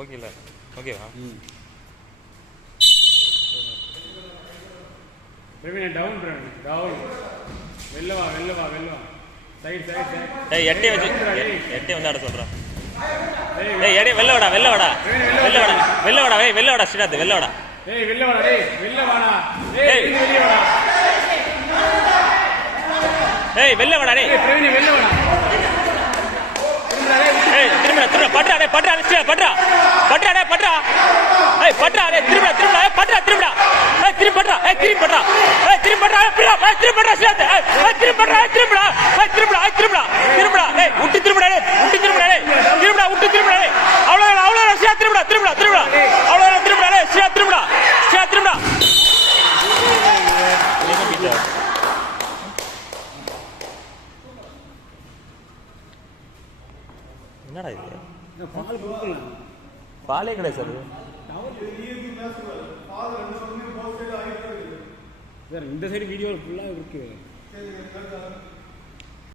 ஓகேல ஓகேவா Praveen down down வெல்ல வா சைடு ஏய் எட்டே வந்து ஆட சொல்றேன் ஏய் எடே வெல்ல வாடா வெல்ல வாடா ஏய் வெல்ல வாடா ஸ்ரீநாத் வெல்ல வாடா ஏய் வெல்ல வாடா ஏய் வெளிய வாடா ஏய் வெல்ல வாடா டேய் பிரவீன் வெல்ல வாடா ஏய் திரும்ப பட்றா டேய் பட்றா ஏய் பட்றா டேய் திரும்ப பட்றா ஏய் திரும்ப பட்றா ஏய் திரும்ப பட்றா ஸ்ரீநாத் ஏய் திரும்ப பட்றா ஏய் விட்டு திரும்படா டேய் விட்டு திரும்படா டேய் அவ்வளவு ஸ்ரீநாத் திரும்படா அவ்வளவு திரும்படா டேய் ஸ்ரீநாத் திரும்படா என்னடா இது பால் கொடுக்கல பாலே கிடையாது சார் இந்த சைடு வீடியோ ஃபுல்லாக இருக்கு